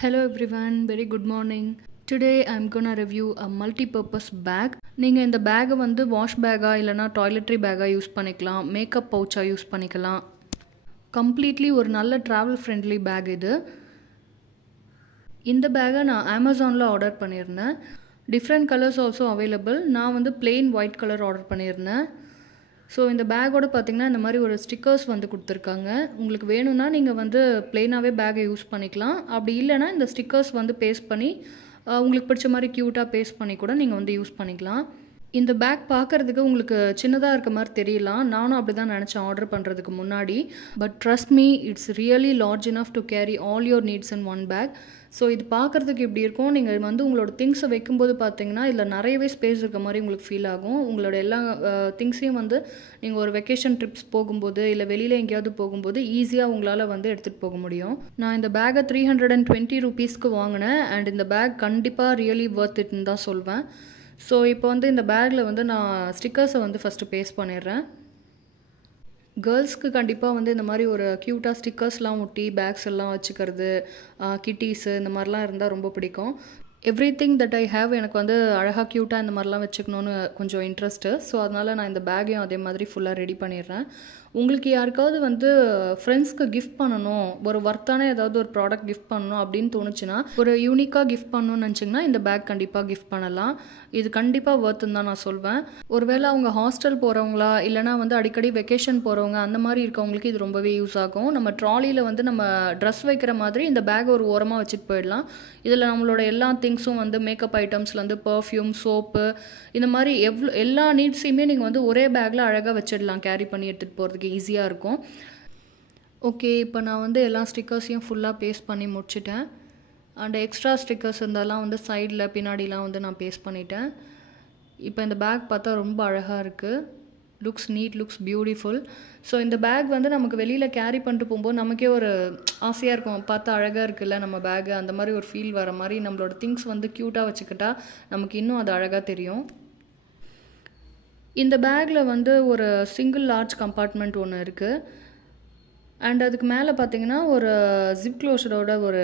Hello everyone, very good morning. Today I'm gonna review a multi-purpose bag. நீங்கள் இந்த பேக்கை வந்து வாஷ் பேக்கா இல்லைனா டாய்லெட்ரி பேக்காக யூஸ் பண்ணிக்கலாம், மேக்கப் பவுச்சாக யூஸ் பண்ணிக்கலாம். கம்ப்ளீட்லி ஒரு நல்ல ட்ராவல் ஃப்ரெண்ட்லி பேக் இது. இந்த பேக்கை நான் அமேசானில் ஆர்டர் பண்ணியிருந்தேன். Different colours also available. நான் வந்து பிளெயின் ஒயிட் கலர் ஆர்டர் பண்ணியிருந்தேன். ஸோ இந்த பேக்கோடு பார்த்திங்கன்னா இந்த மாதிரி ஒரு ஸ்டிக்கர்ஸ் வந்து கொடுத்துருக்காங்க. உங்களுக்கு வேணும்னா நீங்கள் வந்து பிளெயினாகவே பேக்கை யூஸ் பண்ணிக்கலாம். அப்படி இல்லைனா இந்த ஸ்டிக்கர்ஸ் வந்து பேஸ்ட் பண்ணி உங்களுக்கு பிடிச்ச மாதிரி க்யூட்டாக பேஸ்ட் பண்ணி கூட நீங்கள் வந்து யூஸ் பண்ணிக்கலாம். இந்த பேக் பார்க்குறதுக்கு உங்களுக்கு சின்னதாக இருக்க மாதிரி தெரியலாம். நானும் அப்படி தான் நினச்சேன் ஆர்டர் பண்ணுறதுக்கு முன்னாடி. But trust me, it's really large enough to carry all your needs in one bag. So இது பார்க்குறதுக்கு இப்படி இருக்கும். நீங்கள் வந்து உங்களோட திங்ஸை வைக்கும்போது பார்த்தீங்கன்னா இதில் நிறையவே ஸ்பேஸ் இருக்க மாதிரி உங்களுக்கு ஃபீல் ஆகும். உங்களோட எல்லா திங்ஸையும் வந்து நீங்கள் ஒரு வெக்கேஷன் ட்ரிப்ஸ் போகும்போது இல்லை வெளியில் எங்கேயாவது போகும்போது ஈஸியாக உங்களால் வந்து எடுத்துகிட்டு போக முடியும். நான் இந்த பேக்கை 320 rupeesக்கு வாங்கினேன். அண்ட் இந்த பேக் கண்டிப்பாக ரியலி ஒர்த் இட்னு தான் சொல்வேன். ஸோ இப்போ வந்து இந்த பேக்கில் வந்து நான் ஸ்டிக்கர்ஸை வந்து ஃபஸ்ட்டு பேஸ்ட் பண்ணிடுறேன். கேர்ள்ஸ்க்கு கண்டிப்பாக வந்து இந்த மாதிரி ஒரு க்யூட்டாக ஸ்டிக்கர்ஸ்லாம் ஒட்டி பேக்ஸ் எல்லாம் வச்சுக்கிறது, கிட்டீஸு இந்த மாதிரிலாம் இருந்தால் ரொம்ப பிடிக்கும். எவ்ரிதிங் தட் ஐ ஹேவ் எனக்கு வந்து அழகாக க்யூட்டாக இந்த மாதிரிலாம் வச்சுக்கணுன்னு கொஞ்சம் இன்ட்ரெஸ்ட்டு. ஸோ அதனால் நான் இந்த பேக்கையும் அதே மாதிரி ஃபுல்லாக ரெடி பண்ணிடுறேன். உங்களுக்கு யாருக்காவது வந்து ஃப்ரெண்ட்ஸ்க்கு கிஃப்ட் பண்ணணும், ஒரு ஒர்த்தான ஏதாவது ஒரு ப்ராடக்ட் கிஃப்ட் பண்ணணும் அப்படின்னு தோணுச்சுன்னா, ஒரு யூனிக்காக கிஃப்ட் பண்ணணும்னு நினச்சிங்கன்னா இந்த பேக் கண்டிப்பாக கிஃப்ட் பண்ணலாம். இது கண்டிப்பாக ஒர்த்துன்னு தான் நான் சொல்வேன். ஒருவேளை அவங்க ஹாஸ்டல் போகிறவங்களா இல்லைனா வந்து அடிக்கடி வெக்கேஷன் போகிறவங்க அந்த மாதிரி இருக்கவங்களுக்கு இது ரொம்பவே யூஸ் ஆகும். நம்ம ட்ராலியில் வந்து நம்ம ட்ரெஸ் வைக்கிற மாதிரி இந்த பேக் ஒரு ஓரமாக வச்சுட்டு போயிடலாம். இதில் நம்மளோட எல்லா திங்ஸும் வந்து மேக்கப் ஐட்டம்ஸ்லேருந்து பர்ஃப்யூம், சோப்பு இந்த மாதிரி எல்லா நீட்ஸையுமே நீங்கள் வந்து ஒரே பேக்கில் அழகாக வச்சிடலாம். கேரி பண்ணி எடுத்துகிட்டு போகிறதுக்கு ஈஸியாக இருக்கும். ஓகே, இப்போ நான் வந்து எல்லா ஸ்டிக்கர்ஸையும் ஃபுல்லாக பேஸ்ட் பண்ணி முடிச்சிட்டேன். அண்ட் எக்ஸ்ட்ரா ஸ்டிக்கர்ஸ் இருந்தாலாம் வந்து சைடில் பின்னாடிலாம் வந்து நான் பேஸ்ட் பண்ணிட்டேன். இப்போ இந்த பேக் பார்த்தா ரொம்ப அழகாக இருக்குது. Looks neat, looks beautiful. So இந்த பேக் வந்து நமக்கு வெளியில் கேரி பண்ணிட்டு போகும்போது நமக்கே ஒரு ஆசையாக இருக்கும். பார்த்தா அழகாக இருக்குல்ல நம்ம பேக்கு, அந்த மாதிரி ஒரு ஃபீல் வர மாதிரி நம்மளோட திங்ஸ் வந்து க்யூட்டாக வச்சுக்கிட்டா நமக்கு இன்னும் அது அழகாக தெரியும். இந்த பேக்கில் வந்து ஒரு சிங்கிள் லார்ஜ் கம்பார்ட்மெண்ட் ஒன்று இருக்குது. அண்ட் அதுக்கு மேலே பார்த்தீங்கன்னா ஒரு ஜிப் க்ளோஷரோட ஒரு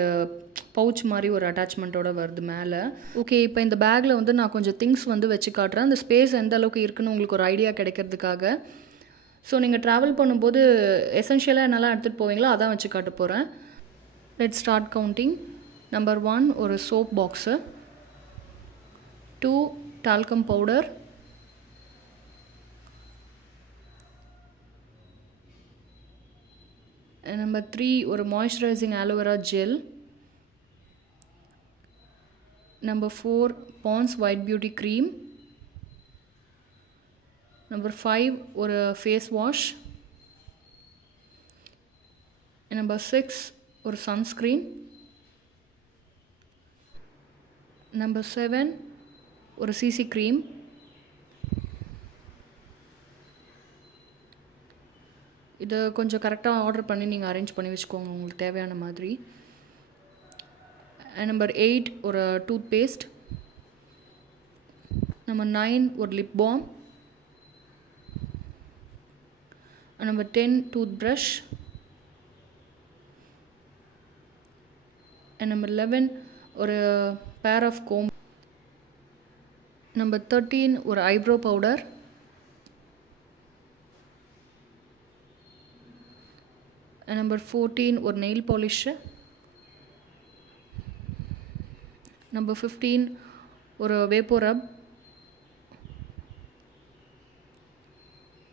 பவுச் மாதிரி ஒரு அட்டாச்மெண்ட்டோட வருது மேலே. ஓகே, இப்போ இந்த பேக்கில் வந்து நான் கொஞ்சம் திங்ஸ் வந்து வச்சு காட்டுறேன். அந்த ஸ்பேஸ் எந்த அளவுக்கு இருக்குன்னு உங்களுக்கு ஒரு ஐடியா கிடைக்கிறதுக்காக. ஸோ நீங்கள் ட்ராவல் பண்ணும்போது எசென்ஷியலாக என்னெல்லாம் எடுத்துகிட்டு போவீங்களோ அதான் வச்சு காட்ட போகிறேன். Let's start counting. நம்பர் 1 ஒரு soap box, 2 talcum powder, number 3 ஒரு moisturising aloe vera gel, number 4 Pond's white beauty cream, number 5 ஒரு ஃபேஸ் வாஷ், நம்பர் 6 ஒரு சன்ஸ்க்ரீன், நம்பர் 7 ஒரு சிசி க்ரீம், இதை கொஞ்சம் கரெக்டாக ஆர்டர் பண்ணி நீங்கள் அரேஞ்ச் பண்ணி வச்சுக்கோங்க உங்களுக்கு தேவையான மாதிரி. நம்பர் 8 ஒரு டூத் பேஸ்ட், நம்பர் 9 ஒரு lip balm, number 10 tooth brush, number 11 ஒரு பேர் ஆஃப் கோம், நம்பர் 13 ஒரு ஐப்ரோ பவுடர், நம்பர் 14 ஒரு நெயில் பாலிஷு, நம்பர் 15 ஒரு வேப்போ ரப்,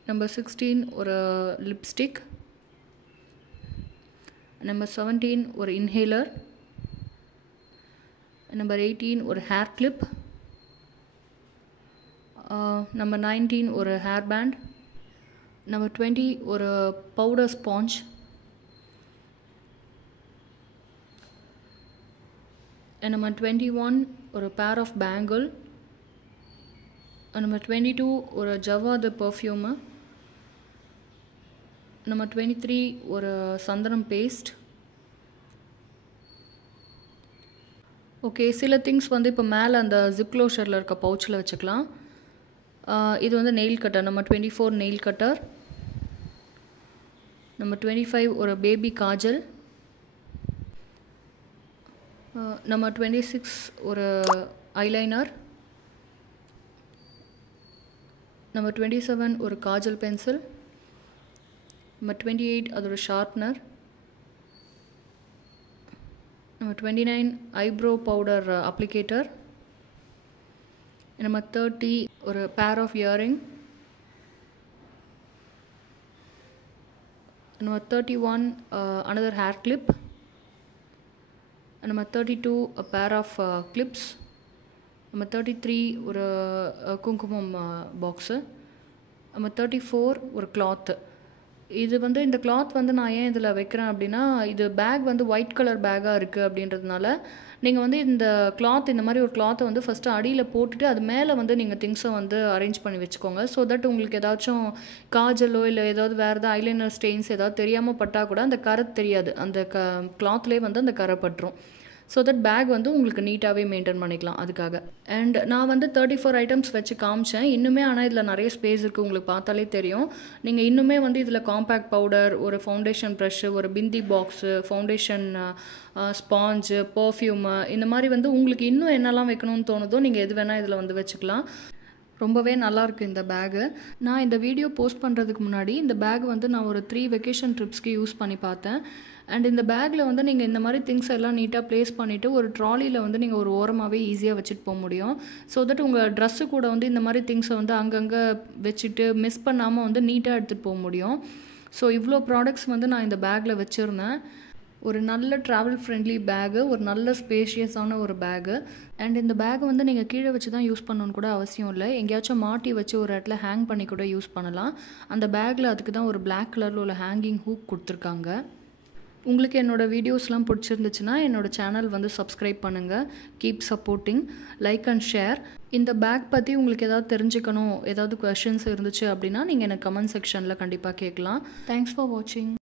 நம்பர் 16 ஒரு லிப்ஸ்டிக், நம்பர் 17 ஒரு இன்ஹேலர், நம்பர் 18 ஒரு ஹேர் கிளிப், நம்பர் 19 ஒரு ஹேர் பேண்ட், நம்பர் 20 ஒரு பவுடர் ஸ்பாஞ்ச், நம்பர் 21 ஒரு பேர் ஆஃப் பேங்கிள், நம்பர் 22 ஒரு ஜவாது பர்ஃப்யூமு, நம்பர் 23 ஒரு சந்தனம் பேஸ்ட். ஓகே, சில திங்ஸ் வந்து இப்போ மேலே அந்த ஜிப் க்ளோஷரில் இருக்க பவுச்சில் வச்சுக்கலாம். இது வந்து nail cutter, number 24 nail cutter, number 25 ஒரு பேபி காஜல், நம்ம 26 ஒரு ஐலைனர், நம்ம 27 ஒரு காஜல் பென்சில், நம்ம 28 அது ஒரு ஷார்ப்னர், நம்ம 29 ஐப்ரோ பவுடர் அப்ளிகேட்டர், நம்ம 30 ஒரு பேர் ஆஃப் இயரிங், நம்ம 31 another hair clip, நம்ம 32 a pair of clips, நம்ம 33 ஒரு குங்குமம் பாக்ஸு, நம்ம 34 ஒரு கிளாத்து. இது வந்து இந்த கிளாத் வந்து நான் ஏன் இதில் வைக்கிறேன் அப்படின்னா, இது பேக் வந்து ஒயிட் கலர் பேக்காக இருக்குது அப்படின்றதுனால நீங்கள் வந்து இந்த கிளாத் இந்த மாதிரி ஒரு கிளாத்தை வந்து ஃபஸ்ட்டு அடியில் போட்டுட்டு அது மேலே வந்து நீங்கள் திங்ஸை வந்து அரேஞ்ச் பண்ணி வச்சுக்கோங்க. ஸோ தட் உங்களுக்கு ஏதாச்சும் காஜலோ இல்லை ஏதாவது வேறு ஏதாவது ஐலைனர் ஸ்டெயின்ஸ் ஏதாவது தெரியாமல் பட்டால் கூட அந்த கரை தெரியாது, அந்த கிளாத்லேயே வந்து அந்த கரை பட்டுரும். ஸோ தட் பேக் வந்து உங்களுக்கு நீட்டாகவே மெயின்டைன் பண்ணிக்கலாம் அதுக்காக. அண்ட் நான் வந்து 34 ஐட்டம்ஸ் வச்சு காமிச்சேன். இன்னுமே ஆனால் இதில் நிறைய ஸ்பேஸ் இருக்குது, உங்களுக்கு பார்த்தாலே தெரியும். நீங்கள் இன்னுமே வந்து இதில் காம்பேக்ட் பவுடர், ஒரு ஃபவுண்டேஷன் ப்ரஷ்ஷு, ஒரு பிந்தி பாக்ஸு, ஃபவுண்டேஷன் ஸ்பாஞ்சு, பர்ஃப்யூமு, இந்த மாதிரி வந்து உங்களுக்கு இன்னும் என்னெல்லாம் வைக்கணும்னு தோணுதோ நீங்கள் எது வேணால் இதில் வந்து வச்சுக்கலாம். ரொம்பவே நல்லாயிருக்கு இந்த பேகு. நான் இந்த வீடியோ போஸ்ட் பண்ணுறதுக்கு முன்னாடி இந்த பேக் வந்து நான் ஒரு 3 வெக்கேஷன் ட்ரிப்ஸ்க்கு யூஸ் பண்ணி பார்த்தேன். அண்ட் இந்த பேக்கில் வந்து நீங்கள் இந்த மாதிரி திங்ஸ் எல்லாம் நீட்டாக ப்ளேஸ் பண்ணிவிட்டு ஒரு ட்ராலியில் வந்து நீங்கள் ஒரு ஓரமாகவே ஈஸியாக வச்சுட்டு போக முடியும். ஸோ தட் உங்கள் ட்ரெஸ்ஸு கூட வந்து இந்த மாதிரி திங்ஸை வந்து அங்கங்கே வச்சுட்டு மிஸ் பண்ணாமல் வந்து நீட்டாக எடுத்துகிட்டு போக முடியும். ஸோ இவ்வளோ ப்ராடக்ட்ஸ் வந்து நான் இந்த பேக்கில் வச்சுருந்தேன். ஒரு நல்ல ட்ராவல் ஃப்ரெண்ட்லி பேகு, ஒரு நல்ல ஸ்பேஷியஸான ஒரு பேகு. அண்ட் இந்த பேக் வந்து நீங்கள் கீழே வச்சு தான் யூஸ் பண்ணணுன்னு கூட அவசியம் இல்லை, எங்கேயாச்சும் மாட்டி வச்சு ஒரு இடத்துல ஹேங் பண்ணி கூட யூஸ் பண்ணலாம். அந்த பேக்கில் அதுக்கு தான் ஒரு பிளாக் கலரில் உள்ள ஹேங்கிங் ஹூக் கொடுத்துருக்காங்க. உங்களுக்கு என்னோடய வீடியோஸ்லாம் பிடிச்சிருந்துச்சுன்னா என்னோடய சேனல் வந்து சப்ஸ்கிரைப் பண்ணுங்கள். Keep supporting, like and share. இந்த பேக் பற்றி உங்களுக்கு ஏதாவது தெரிஞ்சுக்கணும், ஏதாவது கொஷின்ஸ் இருந்துச்சு அப்படின்னா நீங்கள் எனக்கு கமெண்ட் செக்ஷனில் கண்டிப்பாக கேட்கலாம். தேங்க்ஸ் ஃபார் வாட்சிங்.